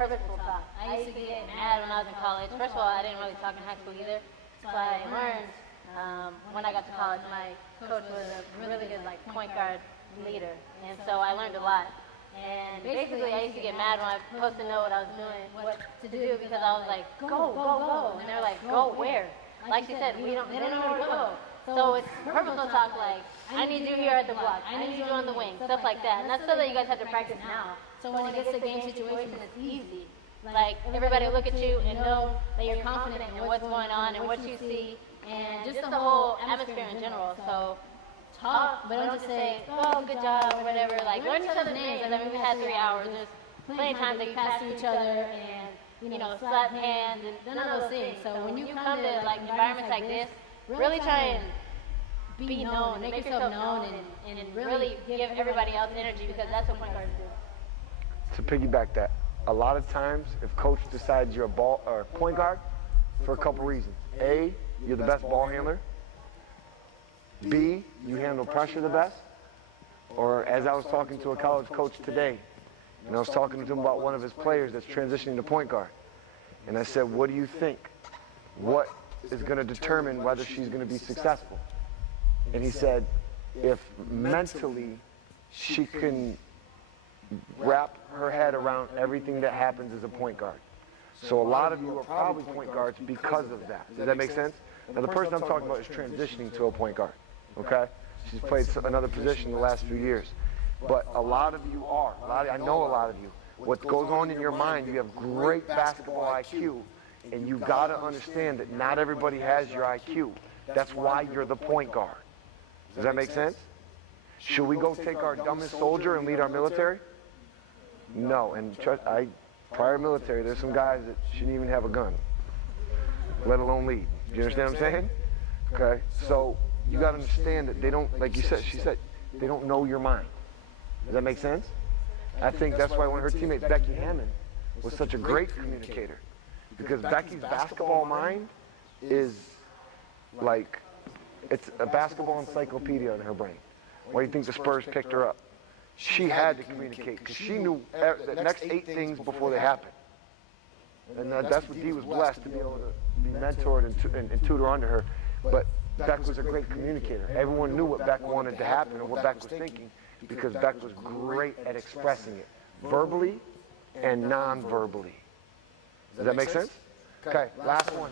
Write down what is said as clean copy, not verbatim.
purposeful talk. I used to get mad when I was in college. First of all, I didn't really talk in high school either. So I learned when I got to college, my coach was a really good like point guard leader, and so I learned a lot. And basically, I used to get mad when I was supposed to know what I was doing, what to do, because I was like, go, go, go, and they're like, go where? Like she said, they don't know where to go. So it's purposeful talk like, I need you here at the block, I need you on the wing, stuff like that. And that's stuff that you guys have to practice now. So when it gets to game situation, it's easy. Like, everybody will look at you and know that you're confident in what's going on and what you see, and just the whole atmosphere in general. So talk, but don't just say, oh, good job, or whatever. Like, learn each other's names. I mean, we had 3 hours. There's plenty of times that you pass to each other and, slap hands and none of those things. So when you come to, like, environments like this, really try and be known, make yourself known, and really give everybody else energy, because that's what point guards do. To piggyback that, a lot of times, if coach decides you're a ball or point guard, for a couple reasons. A, you're the best ball handler. B, you handle pressure the best. Or as I was talking to a college coach today, and I was talking to him about one of his players that's transitioning to point guard. And I said, what do you think? What is going to determine whether she's going to be successful? And he said, if mentally she can wrap her head around everything that happens as a point guard. So a lot of you are probably point guards because of that. Does that make sense? Now the person I'm talking about is transitioning to a point guard, okay? She's played another position the last few years. But a lot of you are, I know a lot of you. What goes on in your mind, you have great basketball IQ, and you gotta understand that not everybody has your IQ. That's why you're the point guard. Does that make sense? Should we go take our dumbest soldier and lead our military? No, and prior military, there's some guys that shouldn't even have a gun, let alone lead. Do you understand what I'm saying? Okay, so you gotta understand that they don't, like you said, she said, they don't know your mind. Does that make sense? I think that's why one of her teammates, Becky Hammond, was such a great communicator, because Becky's basketball mind is like, it's a basketball encyclopedia in her brain. Why do you think the Spurs picked her up? She had to communicate, because she knew the next 8 things before they happened. And that's what Dee was blessed to be able to be mentored and tutor under her. But Beck was a great communicator. Everyone knew what Beck wanted to happen and what Beck was thinking, because Beck was great at expressing it, verbally and non-verbally. Does that make sense? Okay, last one.